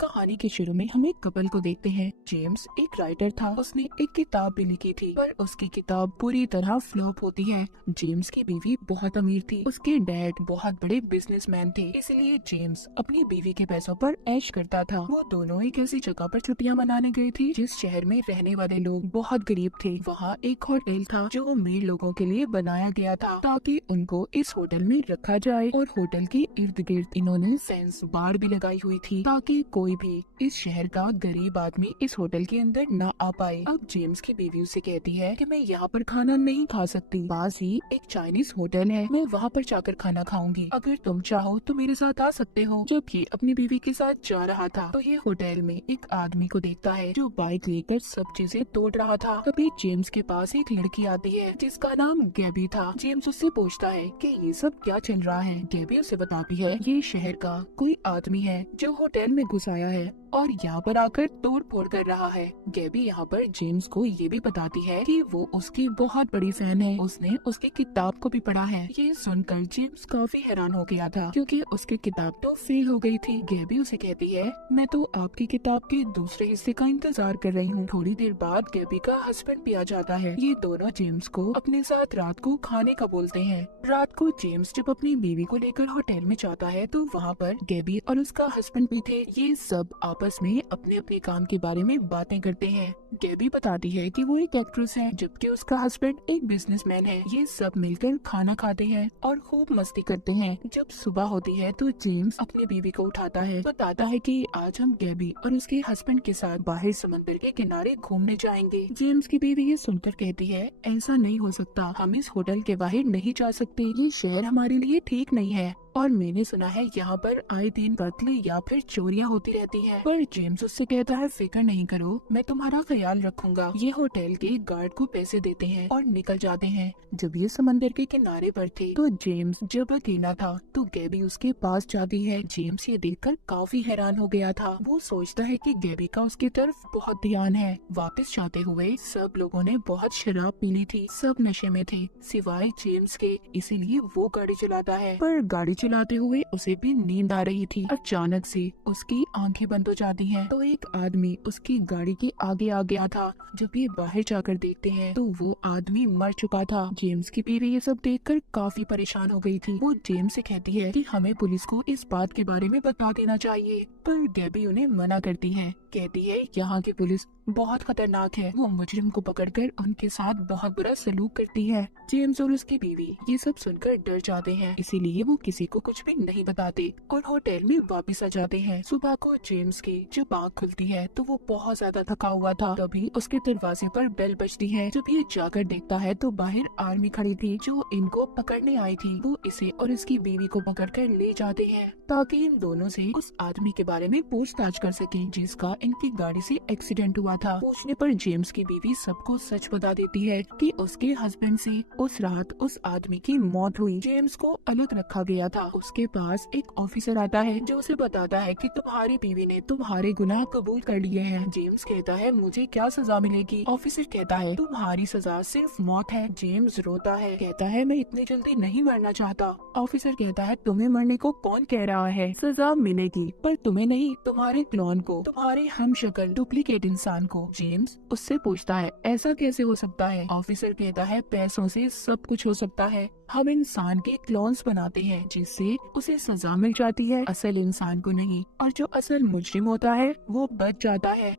कहानी के शुरू में हम एक कपल को देखते हैं। जेम्स एक राइटर था, उसने एक किताब भी लिखी थी, पर उसकी किताब पूरी तरह फ्लॉप होती है। जेम्स की बीवी बहुत अमीर थी, उसके डैड बहुत बड़े बिजनेसमैन थे, इसलिए जेम्स अपनी बीवी के पैसों पर ऐश करता था। वो दोनों एक ऐसी जगह पर छुट्टियां मनाने गए थे जिस शहर में रहने वाले लोग बहुत गरीब थे। वहाँ एक होटल था जो अमीर लोगों के लिए बनाया गया था ताकि उनको इस होटल में रखा जाए, और होटल के इर्द गिर्द इन्होंने फेंस बार भी लगाई हुई थी ताकि कोई भी इस शहर का गरीब आदमी इस होटल के अंदर न आ पाए। अब जेम्स की बीवी उसे कहती है कि मैं यहाँ पर खाना नहीं खा सकती, पास ही एक चाइनीज होटल है, मैं वहाँ पर जाकर खाना खाऊंगी, अगर तुम चाहो तो मेरे साथ आ सकते हो। जब ये अपनी बीवी के साथ जा रहा था तो ये होटल में एक आदमी को देखता है जो बाइक लेकर सब चीजें तोड़ रहा था। तभी जेम्स के पास एक लड़की आती है जिसका नाम गैबी था। जेम्स उससे पूछता है कि ये सब क्या चल रहा है। गैबी उसे बताती है ये शहर का कोई आदमी है जो होटल में घुस आया है और यहाँ पर आकर तोड़ फोड़ कर रहा है। गैबी यहाँ पर जेम्स को ये भी बताती है कि वो उसकी बहुत बड़ी फैन है, उसने उसकी किताब को भी पढ़ा है। ये सुनकर जेम्स काफी हैरान हो गया था क्योंकि उसकी किताब तो फेल हो गई थी। गैबी उसे कहती है मैं तो आपकी किताब के दूसरे हिस्से का इंतजार कर रही हूँ। थोड़ी देर बाद गैबी का हस्बैंड भी आ जाता है। ये दोनों जेम्स को अपने साथ रात को खाने का बोलते हैं। रात को जेम्स जब अपनी बीवी को लेकर होटल में जाता है तो वहाँ पर गैबी और उसका हस्बैंड भी थे। ये सब आपस में अपने अपने काम के बारे में बातें करते हैं। गैबी बताती है कि वो एक एक्ट्रेस है जबकि उसका हस्बैंड एक बिजनेसमैन है। ये सब मिलकर खाना खाते हैं और खूब मस्ती करते हैं। जब सुबह होती है तो जेम्स अपनी बीवी को उठाता है, बताता है कि आज हम गैबी और उसके हस्बैंड के साथ बाहर समंदर के किनारे घूमने जाएंगे। जेम्स की बीवी ये सुनकर कहती है ऐसा नहीं हो सकता, हम इस होटल के बाहर नहीं जा सकते, ये शहर हमारे लिए ठीक नहीं है और मैंने सुना है यहाँ पर आए दिन कत्ल या फिर चोरियां होती रहती हैं। पर जेम्स उससे कहता है फिक्र नहीं करो, मैं तुम्हारा ख्याल रखूंगा। ये होटल के गार्ड को पैसे देते हैं और निकल जाते हैं। जब ये समंदर के किनारे पर थे तो जेम्स जब अकेला था तो गैबी उसके पास जाती है। जेम्स ये देखकर काफी हैरान हो गया था। वो सोचता है कि गैबी का उसकी तरफ बहुत ध्यान है। वापस जाते हुए सब लोगों ने बहुत शराब पी ली थी, सब नशे में थे सिवाय जेम्स के, इसीलिए वो गाड़ी चलाता है। पर गाड़ी चलाते हुए उसे भी नींद आ रही थी। अचानक से उसकी आंखें बंद हो जाती हैं तो एक आदमी उसकी गाड़ी के आगे आ गया था। जब ये बाहर जाकर देखते हैं तो वो आदमी मर चुका था। जेम्स की बीवी ये सब देखकर काफी परेशान हो गई थी। वो जेम्स से कहती है कि हमें पुलिस को इस बात के बारे में बता देना चाहिए, पर गैबी उन्हें मना करती है। कहती है यहाँ की पुलिस बहुत खतरनाक है, वो मुजरिम को पकड़कर उनके साथ बहुत बुरा सलूक करती है। जेम्स और उसकी बीवी ये सब सुनकर डर जाते हैं, इसीलिए वो किसी को कुछ भी नहीं बताते और होटल में वापस आ जाते हैं। सुबह को जेम्स की जब आँख खुलती है तो वो बहुत ज्यादा थका हुआ था। तभी उसके दरवाजे पर बेल बजती है। जब ये जाकर देखता है तो बाहर आर्मी खड़ी थी जो इनको पकड़ने आई थी। वो इसे और इसकी बीवी को पकड़कर ले जाते हैं ताकि इन दोनों से उस आदमी के बारे में पूछताछ कर सके जिसका इनकी गाड़ी से एक्सीडेंट हुआ था। पूछने पर जेम्स की बीवी सबको सच बता देती है कि उसके हस्बैंड से उस रात उस आदमी की मौत हुई। जेम्स को अलग रखा गया था। उसके पास एक ऑफिसर आता है जो उसे बताता है कि तुम्हारी बीवी ने तुम्हारे गुनाह कबूल कर लिए हैं। जेम्स कहता है मुझे क्या सजा मिलेगी? ऑफिसर कहता है तुम्हारी सजा सिर्फ मौत है। जेम्स रोता है, कहता है मैं इतनी जल्दी नहीं मरना चाहता। ऑफिसर कहता है तुम्हें मरने को कौन कह रहा है, सजा मिलेगी पर तुम्हें नहीं, तुम्हारे क्लोन को, तुम्हारे हमशक्ल डुप्लीकेट इंसान को। जेम्स उससे पूछता है ऐसा कैसे हो सकता है? ऑफिसर कहता है पैसों से सब कुछ हो सकता है, हम इंसान के क्लोन्स बनाते हैं जिससे उसे सजा मिल जाती है, असल इंसान को नहीं, और जो असल मुजरिम होता है वो बच जाता है।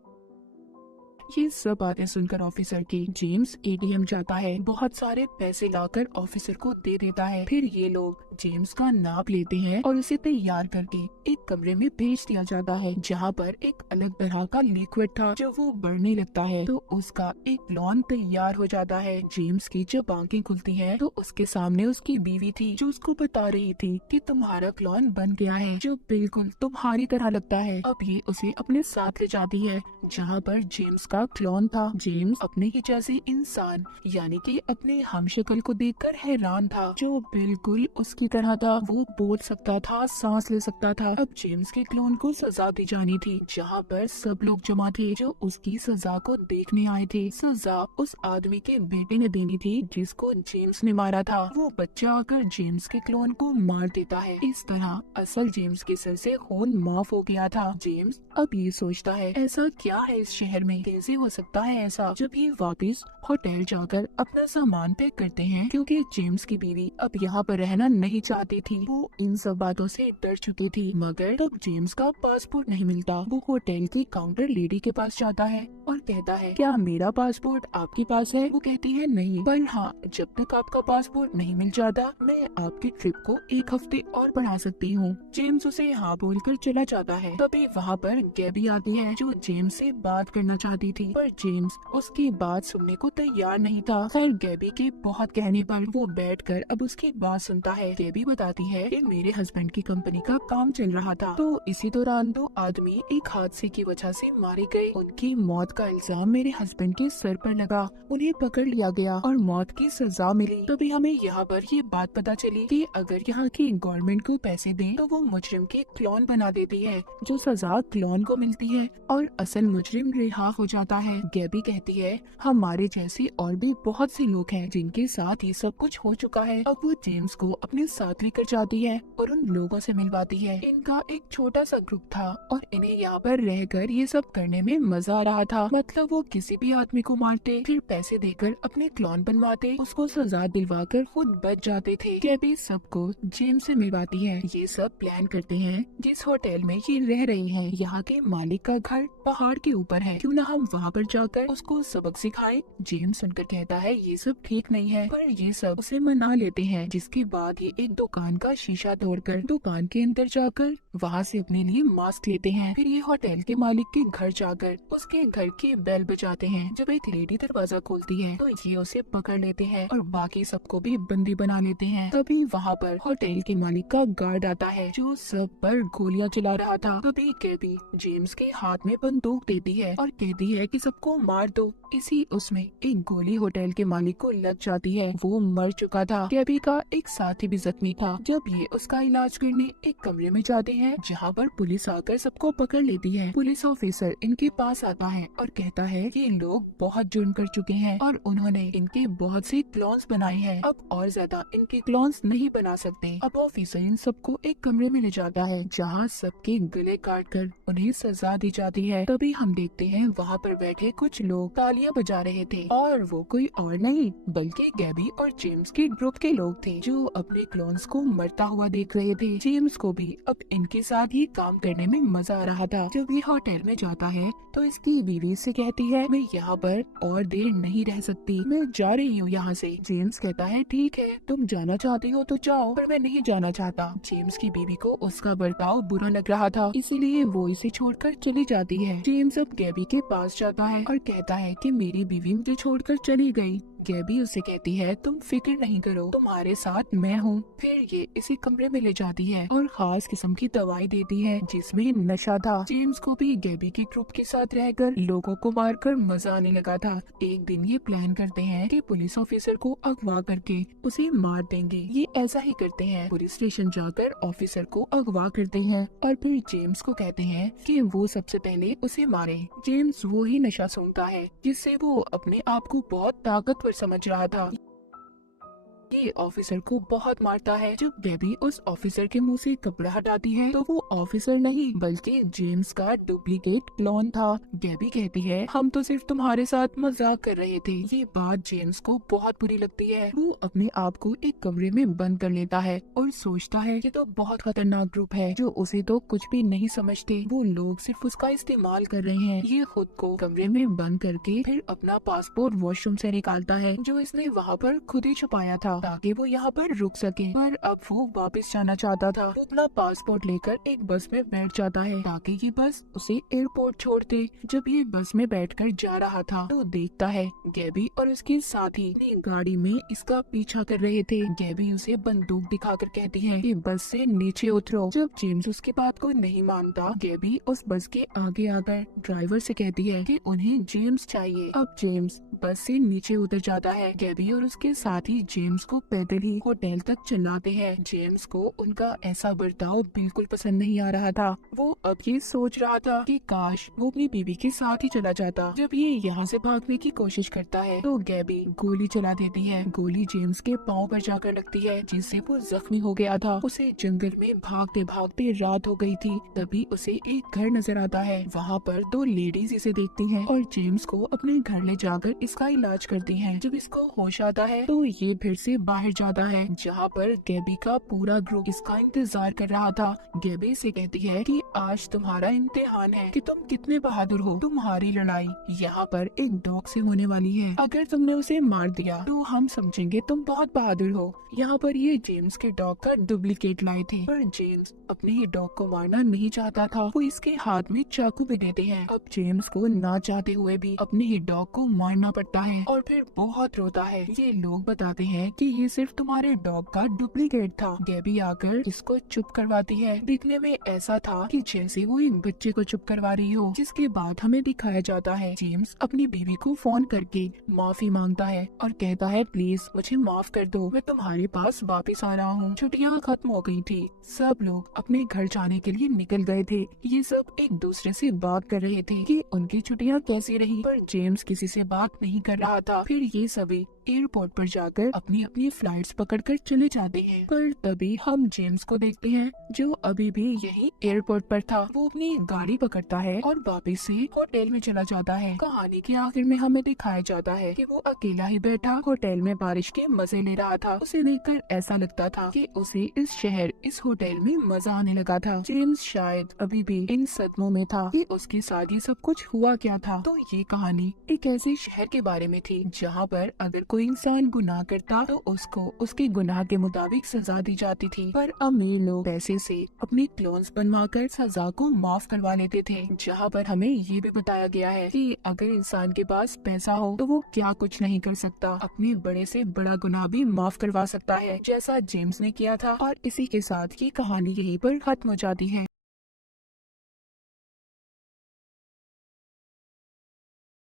ये सब बातें सुनकर ऑफिसर की जेम्स एटीएम जाता है, बहुत सारे पैसे लाकर ऑफिसर को दे देता है। फिर ये लोग जेम्स का नाप लेते हैं और उसे तैयार करके एक कमरे में भेज दिया जाता है जहाँ पर एक अलग तरह का लिक्विड था जो वो बढ़ने लगता है तो उसका एक क्लोन तैयार हो जाता है। जेम्स की जब आंखें खुलती हैं तो उसके सामने उसकी बीवी थी जो उसको बता रही थी कि तुम्हारा क्लोन बन गया है जो बिल्कुल तुम्हारी तरह लगता है। अब ये उसे अपने साथ ले जाती है जहाँ पर जेम्स का मेरा क्लोन था। जेम्स अपने ही जैसे इंसान यानी कि अपने हमशक्ल को देखकर हैरान था, जो बिल्कुल उसकी तरह था। वो बोल सकता था, सांस ले सकता था। अब जेम्स के क्लोन को सजा दी जानी थी, जहाँ पर सब लोग जमा थे जो उसकी सजा को देखने आए थे। सजा उस आदमी के बेटे ने देनी थी जिसको जेम्स ने मारा था। वो बच्चा आकर जेम्स के क्लोन को मार देता है। इस तरह असल जेम्स के सर से खून माफ हो गया था। जेम्स अब ये सोचता है ऐसा क्या है इस शहर में, कैसे हो सकता है ऐसा। जब ये वापस होटल जाकर अपना सामान पैक करते हैं, क्योंकि जेम्स की बीवी अब यहाँ पर रहना नहीं चाहती थी। वो इन सब बातों से डर चुकी थी, मगर तब जेम्स का पासपोर्ट नहीं मिलता। वो होटल की काउंटर लेडी के पास जाता है और कहता है, क्या मेरा पासपोर्ट आपके पास है? वो कहती है नहीं, पर हाँ, जब तक आपका पासपोर्ट नहीं मिल जाता मैं आपकी ट्रिप को एक हफ्ते और बढ़ा सकती हूँ। जेम्स उसे हाँ बोलकर चला जाता है। तभी वहाँ पर गैबी आती है जो जेम्स से बात करना चाहती थी, पर जेम्स उसकी बात सुनने को तैयार नहीं था। खैर गैबी के बहुत कहने पर वो बैठकर अब उसकी बात सुनता है। गैबी बताती है कि मेरे हस्बैंड की कंपनी का काम चल रहा था, तो इसी दौरान दो आदमी एक हादसे की वजह से मारे गए। उनकी मौत का इल्जाम मेरे हस्बैंड के सर पर लगा, उन्हें पकड़ लिया गया और मौत की सजा मिली। तभी हमें यहाँ पर ये बात पता चली कि अगर यहाँ की गवर्नमेंट को पैसे दें तो वो मुजरिम के क्लोन बना देती है, जो सजा क्लोन को मिलती है और असल मुजरिम रिहा हो जाता है। गैबी कहती है हमारे जैसे और भी बहुत से लोग हैं जिनके साथ ये सब कुछ हो चुका है। अब वो जेम्स को अपने साथ लेकर जाती है और उन लोगों से मिलवाती है। इनका एक छोटा सा ग्रुप था और इन्हें यहाँ पर रहकर ये सब करने में मजा आ रहा था। मतलब वो किसी भी आदमी को मारते, फिर पैसे देकर अपने क्लोन बनवाते, उसको सजा दिलवाकर खुद बच जाते थे। गैबी सबको जेम्स से मिलवाती है। ये सब प्लान करते हैं जिस होटल में ये रह रही है, यहाँ के मालिक का घर पहाड़ के ऊपर है, क्यों ना हम वहाँ पर जाकर उसको सबक सिखाएं। जेम्स सुनकर कहता है ये सब ठीक नहीं है, पर ये सब उसे मना लेते हैं। जिसके बाद ये एक दुकान का शीशा तोड़कर दुकान के अंदर जाकर वहाँ से अपने लिए मास्क लेते हैं। फिर ये होटल के मालिक के घर जाकर उसके घर की बेल बजाते हैं। जब एक लेडी दरवाजा खोलती है तो ये उसे पकड़ लेते हैं और बाकी सबको भी बंदी बना लेते हैं। तभी वहाँ पर होटल के मालिक का गार्ड आता है जो सब पर गोलियां चला रहा था। तभी गैबी जेम्स के हाथ में बंदूक देती है और कहती है कि सबको मार दो। इसी उसमें एक गोली होटल के मालिक को लग जाती है, वो मर चुका था। गैबी का एक साथी भी जख्मी था। जब ये उसका इलाज करने एक कमरे में जाते हैं जहाँ पर पुलिस आकर सबको पकड़ लेती है। पुलिस ऑफिसर इनके पास आता है और कहता है कि लोग बहुत जुर्म कर चुके हैं और उन्होंने इनके बहुत से क्लोन्स बनाए हैं, अब और ज्यादा इनके क्लोन्स नहीं बना सकते। अब ऑफिसर इन सबको एक कमरे में ले जाता है जहाँ सबके गले काट कर उन्हें सजा दी जाती है। तभी हम देखते हैं वहाँ पर बैठे कुछ लोग तालियां बजा रहे थे और वो कोई और नहीं बल्कि गैबी और जेम्स के ग्रुप के लोग थे जो अपने क्लोन्स को मरता हुआ देख रहे थे। जेम्स को भी अब इनके साथ ही काम करने में मजा आ रहा था। जब ये होटल में जाता है तो इसकी बीवी से कहती है मैं यहाँ पर और देर नहीं रह सकती, मैं जा रही हूँ यहाँ से। जेम्स कहता है ठीक है, तुम जाना चाहती हो तो जाओ, पर मैं नहीं जाना चाहता। जेम्स की बीवी को उसका बर्ताव बुरा लग रहा था, इसीलिए वो इसे छोड़कर चली जाती है। जेम्स अब गैबी के पास जाता है और कहता है कि मेरी बीवी मुझे छोड़कर चली गई। गैबी उसे कहती है तुम फिक्र नहीं करो, तुम्हारे साथ मैं हूँ। फिर ये इसी कमरे में ले जाती है और खास किस्म की दवाई देती है जिसमें नशा था। जेम्स को भी गैबी के ग्रुप के साथ रहकर लोगों को मारकर मजा आने लगा था। एक दिन ये प्लान करते हैं कि पुलिस ऑफिसर को अगवा करके उसे मार देंगे। ये ऐसा ही करते हैं, पुलिस स्टेशन जाकर ऑफिसर को अगवा करते हैं और फिर जेम्स को कहते हैं कि वो सबसे पहले उसे मारे। जेम्स वो ही नशा सूंघता है जिससे वो अपने आप को बहुत ताकतवर समझ रहा था। ये ऑफिसर को बहुत मारता है। जब गैबी उस ऑफिसर के मुंह से कपड़ा हटाती है तो वो ऑफिसर नहीं बल्कि जेम्स का डुप्लीकेट क्लोन था। गैबी कहती है हम तो सिर्फ तुम्हारे साथ मजाक कर रहे थे। ये बात जेम्स को बहुत बुरी लगती है। वो अपने आप को एक कमरे में बंद कर लेता है और सोचता है ये तो बहुत खतरनाक ग्रुप है जो उसे तो कुछ भी नहीं समझते, वो लोग सिर्फ उसका इस्तेमाल कर रहे हैं। ये खुद को कमरे में बंद करके फिर अपना पासपोर्ट वॉशरूम से निकालता है जो इसने वहाँ पर खुद ही छुपाया था। ताकि वो यहाँ पर रुक सके, पर अब वो वापस जाना चाहता था। वो अपना पासपोर्ट लेकर एक बस में बैठ जाता है ताकि ये बस उसे एयरपोर्ट छोड़ दे। जब ये बस में बैठकर जा रहा था तो देखता है गैबी और उसके साथी अपनी गाड़ी में इसका पीछा कर रहे थे। गैबी उसे बंदूक दिखाकर कहती है कि बस से नीचे उतरो। जब जेम्स उसकी बात को नहीं मानता, गैबी उस बस के आगे आकर ड्राइवर से कहती है कि उन्हें जेम्स चाहिए। अब जेम्स बस से नीचे उतर जाता है। गैबी और उसके साथी जेम्स को पैदल ही होटल तक चलाते हैं। जेम्स को उनका ऐसा बर्ताव बिल्कुल पसंद नहीं आ रहा था। वो अब ये सोच रहा था कि काश वो अपनी बीवी के साथ ही चला जाता। जब ये यहाँ से भागने की कोशिश करता है तो गैबी गोली चला देती है। गोली जेम्स के पाँव पर जाकर लगती है, जिससे वो जख्मी हो गया था। उसे जंगल में भागते भागते रात हो गई थी। तभी उसे एक घर नजर आता है। वहाँ पर दो लेडीज इसे देखती हैं और जेम्स को अपने घर ले जाकर इसका इलाज करती हैं। जब इसको होश आता है तो ये फिर से बाहर जाता है, जहाँ पर गैबी का पूरा ग्रुप इसका इंतजार कर रहा था। गैबी से कहती है कि आज तुम्हारा इम्तिहान है कि तुम कितने बहादुर हो। तुम्हारी लड़ाई यहाँ पर एक डॉग से होने वाली है। अगर तुमने उसे मार दिया तो हम समझेंगे तुम बहुत बहादुर हो। यहाँ पर ये जेम्स के डॉग का डुप्लीकेट लाए थे, पर जेम्स अपने ही डॉग को मारना नहीं चाहता था। वो इसके हाथ में चाकू भी देते हैं। अब जेम्स को ना चाहते हुए भी अपने ही डॉग को मारना पड़ता है और फिर बहुत रोता है। ये लोग बताते हैं कि ये सिर्फ तुम्हारे डॉग का डुप्लीकेट था। गैबी आकर इसको चुप करवाती है। दिखने में ऐसा था कि जैसे वो एक बच्चे को चुप करवा रही हो। जिसके बाद हमें दिखाया जाता है जेम्स अपनी बीवी को फोन करके माफी मांगता है और कहता है प्लीज मुझे माफ कर दो, मैं तुम्हारे पास वापस आ रहा हूँ। छुट्टियाँ खत्म हो गई थी। सब लोग अपने घर जाने के लिए निकल गए थे। ये सब एक दूसरे से बात कर रहे थे कि उनकी छुट्टियाँ कैसी रही, पर जेम्स किसी से बात नहीं कर रहा था। फिर ये सभी एयरपोर्ट पर जाकर अपनी अपनी फ्लाइट्स पकड़कर चले जाते हैं। पर तभी हम जेम्स को देखते हैं जो अभी भी यही एयरपोर्ट पर था। वो अपनी गाड़ी पकड़ता है और वापस से होटल में चला जाता है। कहानी के आखिर में हमें दिखाया जाता है कि वो अकेला ही बैठा होटल में बारिश के मजे ले रहा था। उसे देखकर ऐसा लगता था कि उसे इस शहर, इस होटल में मजा आने लगा था। जेम्स शायद अभी भी इन सदमों में था कि उसके साथ ये सब कुछ हुआ क्या था। तो ये कहानी एक ऐसे शहर के बारे में थी जहाँ पर अगर कोई इंसान गुनाह करता तो उसको उसके गुनाह के मुताबिक सजा दी जाती थी। पर अमीर लोग पैसे से अपने क्लोन्स बनवाकर सजा को माफ करवा लेते थे। जहाँ पर हमें ये भी बताया गया है कि अगर इंसान के पास पैसा हो तो वो क्या कुछ नहीं कर सकता, अपने बड़े से बड़ा गुनाह भी माफ करवा सकता है, जैसा जेम्स ने किया था। और इसी के साथ ये कहानी यहीं पर खत्म हो जाती है।